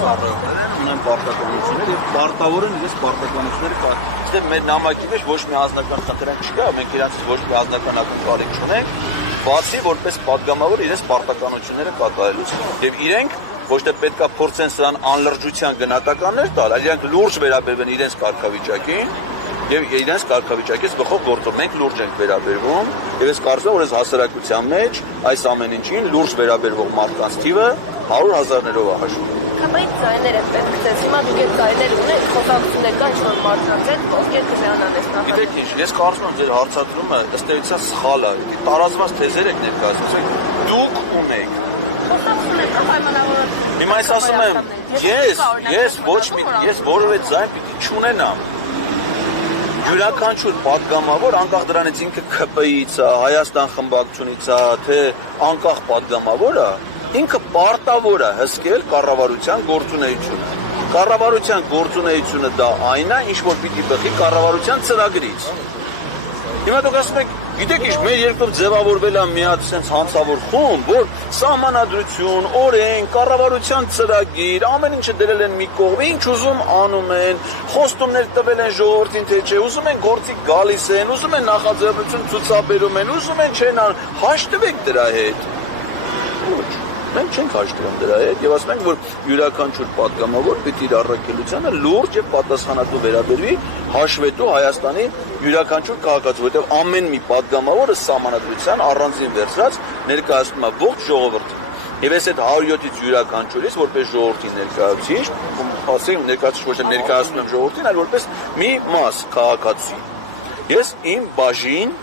ունեն պարտականություններ եւ պարտավոր են իրենց պարտականությունները կատարել։ Այստեղ մեր նամակի մեջ ոչ մի անձնական խնդրանք չկա, մենք իրանցից ոչ մի անձնական ակնկալիք չունենք, բացի որպես падգամավոր իրենց պարտականությունները կատարելուց։ Եվ իրենք ոչ թե պետքա փորձեն սրան անլրջության գնահատականներ տալ, այլ իրենք լուրջ վերաբերվեն իրենց կարգավիճակին եւ իրենց կարգավիճակից բխող գործով մենք լուրջ ենք վերաբերվում եւ ես կարծում եմ որ այս հասարակության մեջ այս ամեն ինչին լուրջ վերաբերվող մարդկանց թիվը 100,000-ներով է հաշվում։ Քանի ձայներ են պետք ցես հիմա դուք այդ ձայներ ունեք խոսակցություններ կան ինչ-որ մարդկանց հետ ովքեր կզյանան այս նախագծը։ Գիտեք ինչ, ես կարծում եմ ձեր հարցադրումը ըստ էության սխալ է, տարածված թեզեր եք ներկայացնում, դուք ունեք Հիմա ես ասում եմ, ես որևէ ձայն պիտի չունենամ։ Յուրաքանչյուր падգամավոր անկախ դրանից ինքը ՔՊԻ-ից է, Հայաստան խմբակցությունից է, թե անկախ падգամավոր է, ինքը պարտավոր է հսկել կառավարության գործունեությունը։ Կառավարության գործունեությունը դա այն է, ինչ որ պիտի բխի կառավարության ծրագրից։ Հիմա դուք ասում եք, գիտեք ինչ, մեր երկրում ձևավորվել է մի հատ sense հանցավոր խումբ, որ սահմանադրություն, օրենք, կառավարության ծրագիր, ամեն ինչը դրել են մի կողմ, ինչ ուզում անում են, խոստումներ տվել են ժողովրդին, թե չէ, ուզում են գործի գալիս են, ուզում են նախաձեռնություն ցուցաբերում են, ուզում են չեն անում, հաշտվեք դրա հետ։ Ոչ, մենք չենք հաշտվում դրա հետ եւ ասում ենք, որ յուրաքանչյուր падգամավոր պիտի իր առաքելությանը լուրջ եւ պատասխանատու վերաբերվի հաշվետու Հայաստանի յուրաքանչյուր քաղաքացու, որտեղ ամեն մի падգամավորը սահմանադրության առանձին վերցրած ներկայացնում է ողջ ժողովրդին։ Եվ ես այդ 107-ից յուրաքանչյուրից որպես ժողովրդի ներկայացուցիչ, ասենք ներկայացուցիչ ոչ թե ներկայացնում եմ ժողովրդին, այլ որպես մի մաս քաղաքացի։ Ես իմ բաժին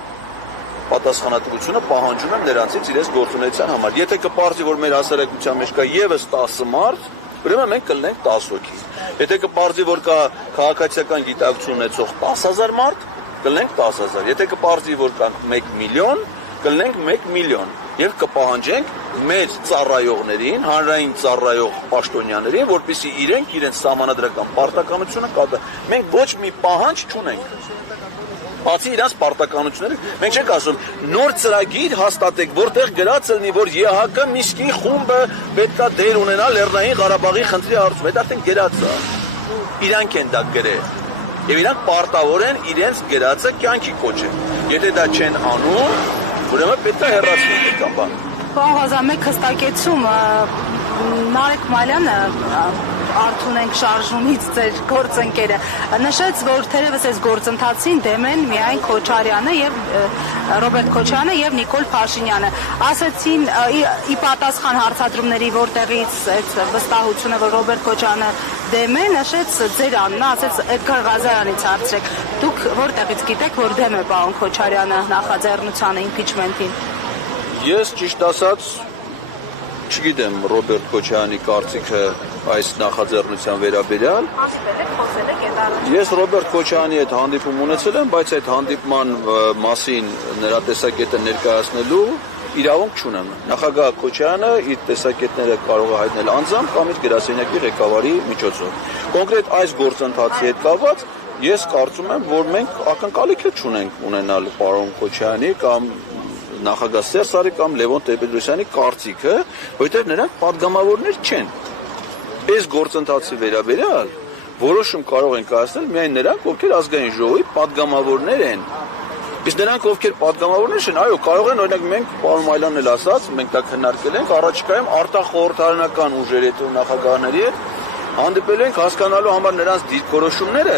պատասխանատվությունը պահանջում եմ նրանցից իրենց գործունեության համար։ Եթե կպարզի, որ մեր հասարակության մեջ կա եւս 10 մարդ, ուրեմն մենք կլինենք 10 հոգի։ Եթե կպարզի, որ կա քաղաքացիական գիտակցություն ունեցող 10,000 մարդ, կլինենք 10,000։ Եթե կպարզի, որ կա 1 միլիոն, կլինենք 1 միլիոն եւ կպահանջենք մեր ծառայողներին, հանրային ծառայող պաշտոնյաներին, որպեսզի իրենք իրենց սահմանադրական պարտականությունը կատարեն։ Մենք ոչ մի պահանջ չունենք։ Բացի իրաց պարտականությունները, մենք չենք ասում նոր ծրագիր հաստատեք, որտեղ գրած լինի, որ ԵՀԿ Միսկի խումբը պետքա դեր ունենա Լեռնային Ղարաբաղի խնդրի հարցում։ Այդ արդեն գրած է։ Իրանք են դա գրել։ Եվ իրանք պարտավոր են իրենց գրածը կյանքի կոչել։ Եթե դա չեն անում, ուրեմն պետք է հեռացնել այդ կապը։ Պարոն մեկ հստակեցում Նարեկ Մալյանը Արթունենք շարժումից ձեր գործընկերը նշեց, որ թերևս այս գործընթացին դեմ են միայն Քոչարյանը եւ Ռոբերտ Քոչարյանը եւ Նիկոլ Փաշինյանը։ Ասացին ի պատասխան հարցադրումների, որտեղից այդ վստահությունը, որ Ռոբերտ Քոչարյանը դեմ է, նշեց ձեր անունը, ասեց Էդգար Ղազարյանից հարցրեք։ Դուք որտեղից գիտեք, որ դեմ է պարոն Քոչարյանը նախաձեռնությանը, իմպիչմենտին։ Ես ճիշտ ասած չգիտեմ Ռոբերտ Քոչարյանի կարծիքը այս նախաձեռնության վերաբերյալ։ Ես Ռոբերտ Քոչարյանի հետ հանդիպում ունեցել եմ, բայց այդ հանդիպման մասին նրա տեսակետը ներկայացնելու իրավունք չունեմ։ Նախագահ Քոչարյանը իր տեսակետները կարող է հայտնել անձամբ կամ իր գրասենյակի ղեկավարի միջոցով։ Կոնկրետ այս գործընթացի հետ կապված ես կարծում եմ, որ մենք ակնկալիք չունենք ունենալ պարոն Քոչարյանի կամ նախագահ Սերժ Սարգսյանի կամ Լևոն Տեր-Պետրոսյանի կարծիքը, որովհետև նրանք падգամավորներ չեն։ Այս գործընթացի վերաբերյալ որոշում կարող են կայացնել միայն նրանք, ովքեր ազգային ժողովի падգամավորներ են։ Իսկ նրանք, ովքեր падգամավորներ չեն, այո, կարող են, օրինակ մենք պարոն Մայլյանն էլ ասաց, մենք դա քննարկել ենք, առաջիկայում արտախորհրդարանական ուժերի հետ նախագահների հետ հանդիպել ենք հասկանալու համար նրանց դիրքորոշումները,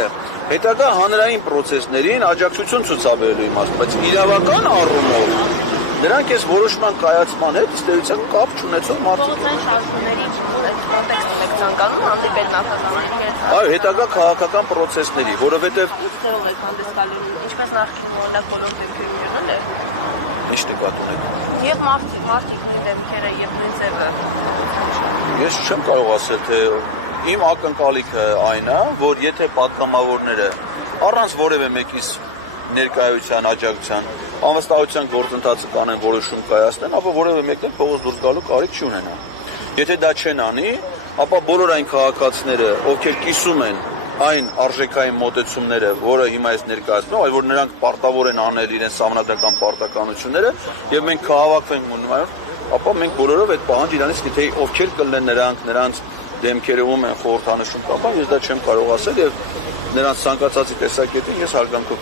հետագա հանրային պրոցեսներին աջակցություն ցուցաբերելու իմաստով, բայց իրավական առումով նրանք այս որոշման կայացման հետ ըստ էության կապ չունեցող մարդիկ են։ Կոնտեքստում եք ցանկանում հանդիպել նախագահների հետ։ Այո, հետագա քաղաքական պրոցեսների, որովհետև Որով եք հանդես գալու, ինչպես նախկինում օրինակ բոլոր դեպքերում եղել է։ ինչ նկատի ունեք։ Եվ մարդիկների դեպքերը եւ նույն ձևը։ Ես չեմ կարող ասել, թե իմ ակնկալիքը այն է, որ եթե падգամավորները առանց որևէ մեկից ներկայության, աջակցության, անվստահության գործընթացը կանեն որոշում կայացնեն, ապա որևէ մեկն փողոց դուրս գալու կարիք չունենա։ Եթե դա չեն անի, ապա բոլոր այն քաղաքացիները, ովքեր կիսում են այն արժեքային մոտեցումները, որը հիմա ես ներկայացնում, այլ որ նրանք պարտավոր են անել իրենց սահմանադրական պարտականությունները, եւ մենք կհավաքվենք ունենալ, ապա մենք բոլորով այդ պահանջ իրանից գիտեի ովքեր կլինեն նրանք, նրանց դեմքերը ում են խորհրդանշում կապան, ես դա չեմ կարող ասել եւ նրանց ցանկացածի տեսակետին ես հարգանքով